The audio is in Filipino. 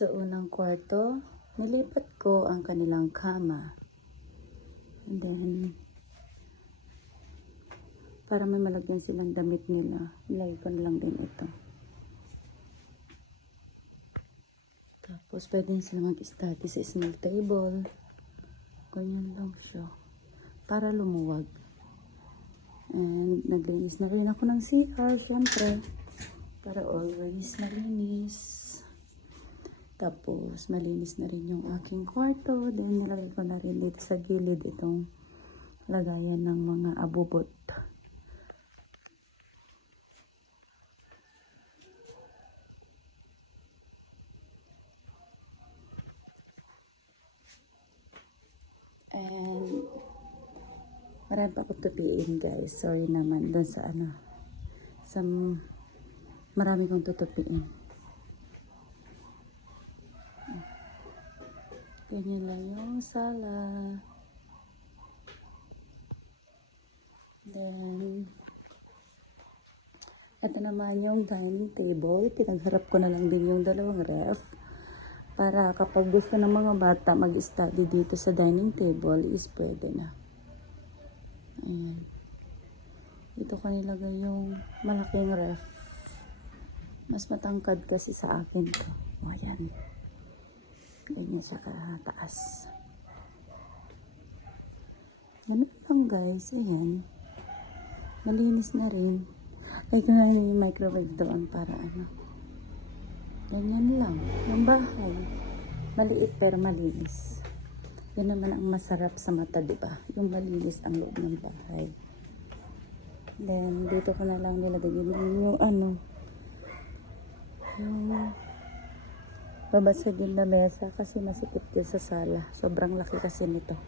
Sa unang kwarto, nilipat ko ang kanilang kama. And then, para may malagyan silang damit nila, ilagay ko na lang din ito. Tapos, pwede na sila mag-study sa small table. Ganyan lang siya. Para lumuwag. And, naglinis na rin ako ng CR, syempre. Para always malinis. Tapos, malinis na rin yung aking kwarto. Then, nilagay ko na rin dito sa gilid itong lagayan ng mga abubot. And, marami pa akong tupiin, guys. Sorry naman doon sa marami kong tutupiin. Ganyan lang yung sala. Then, ito naman yung dining table. Pinagharap ko na lang din yung dalawang ref. Para kapag gusto ng mga bata mag-study dito sa dining table, is pwede na. Ayan. Dito ko nilagay yung malaking ref. Mas matangkad kasi sa akin to. O, ayan. Ganyan siya kataas. Ganun lang, guys. Ayan. Malinis na rin. Ay, ko na rin yung microwave doon para ganyan lang. Yung bahay. Maliit pero malinis. Yan naman ang masarap sa mata, diba? Yung malinis ang loob ng bahay. Then, dito ko na lang nilagay yung yung babasagin na mesa kasi masikip din sa sala. Sobrang laki kasi nito.